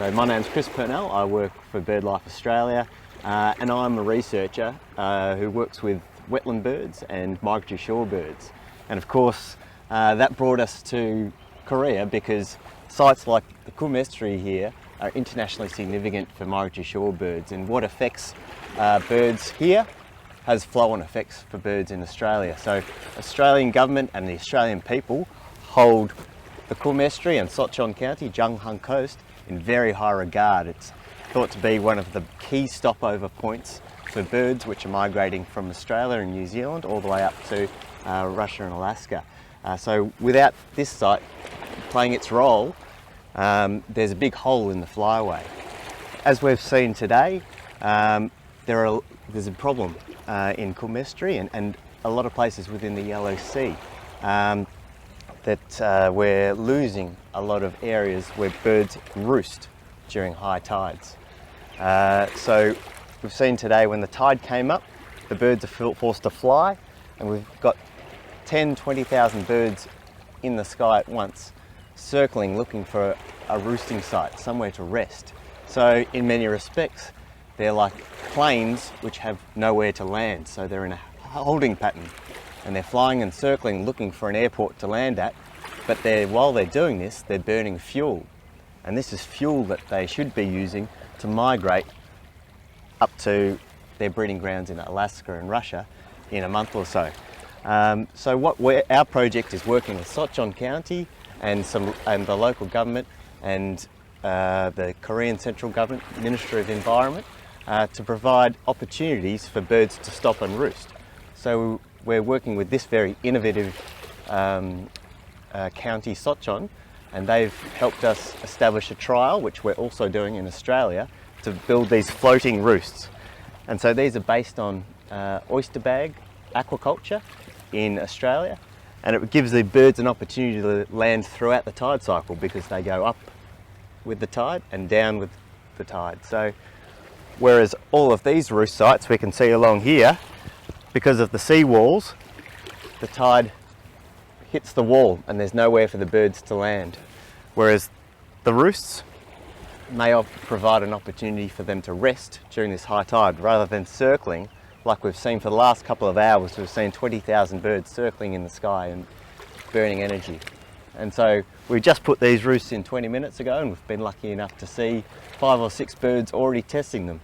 So my name's Chris Purnell. I work for BirdLife Australia and I'm a researcher who works with wetland birds and migratory shorebirds. And of course that brought us to Korea because sites like the Kum Estuary here are internationally significant for migratory shorebirds, and what affects birds here has flow-on effects for birds in Australia. So Australian government and the Australian people hold the Kum Estuary and Sochon County, Junghung Coast, in very high regard. It's thought to be one of the key stopover points for birds which are migrating from Australia and New Zealand all the way up to Russia and Alaska. So without this site playing its role, there's a big hole in the flyway. As we've seen today, there's a problem in Kum Estuary and a lot of places within the Yellow Sea. That we're losing a lot of areas where birds roost during high tides. So we've seen today when the tide came up, the birds are forced to fly, and we've got 20,000 birds in the sky at once, circling, looking for a roosting site, somewhere to rest. So in many respects, they're like planes which have nowhere to land, so they're in a holding pattern. And they're flying and circling, looking for an airport to land at, but while they're doing this, they're burning fuel. And this is fuel that they should be using to migrate up to their breeding grounds in Alaska and Russia in a month or so. So our project is working with Sochon County and the local government and the Korean Central Government Ministry of Environment to provide opportunities for birds to stop and roost. So we're working with this very innovative county, Sochon, and they've helped us establish a trial, which we're also doing in Australia, to build these floating roosts. And so these are based on oyster bag aquaculture in Australia, and it gives the birds an opportunity to land throughout the tide cycle because they go up with the tide and down with the tide. So whereas all of these roost sites we can see along here, because of the sea walls, the tide hits the wall and there's nowhere for the birds to land. Whereas the roosts may provide an opportunity for them to rest during this high tide rather than circling like we've seen for the last couple of hours. We've seen 20,000 birds circling in the sky and burning energy. And so we just put these roosts in 20 minutes ago, and we've been lucky enough to see 5 or 6 birds already testing them.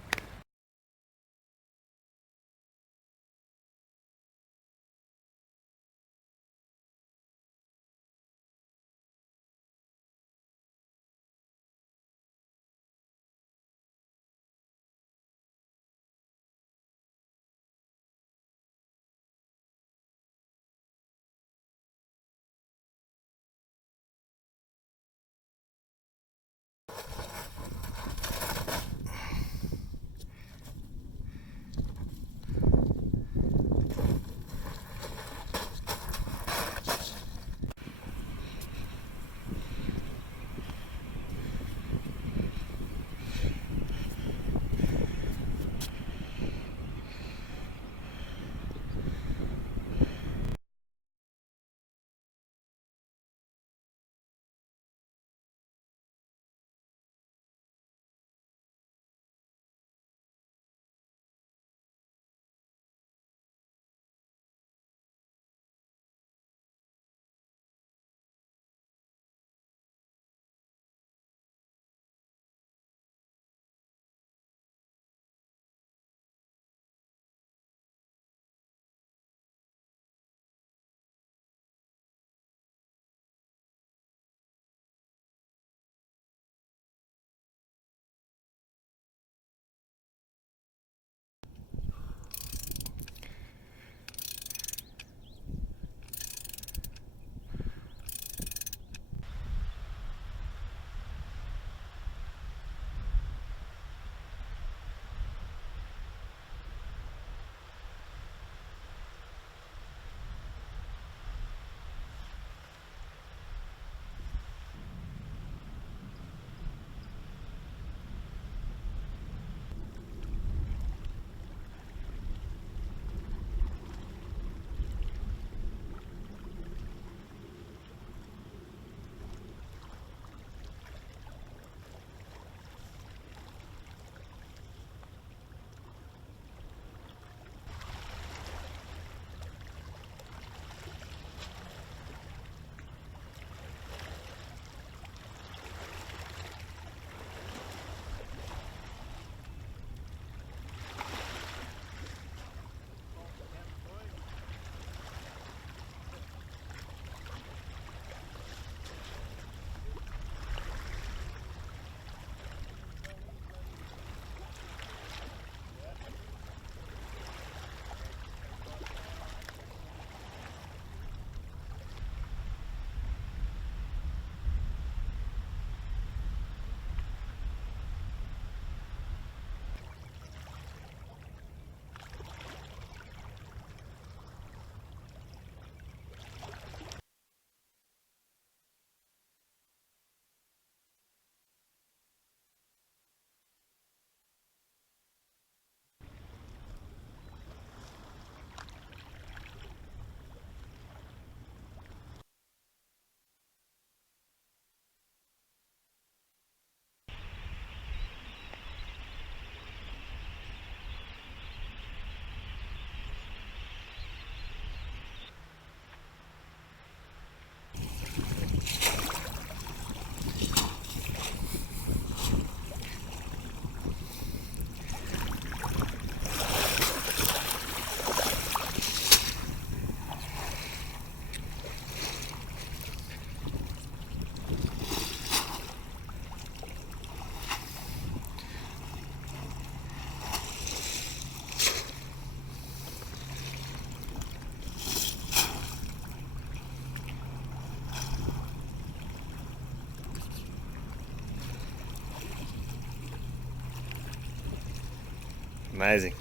Amazing.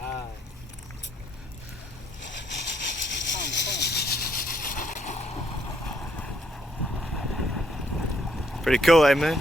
Ah. Pretty cool, eh, Moon?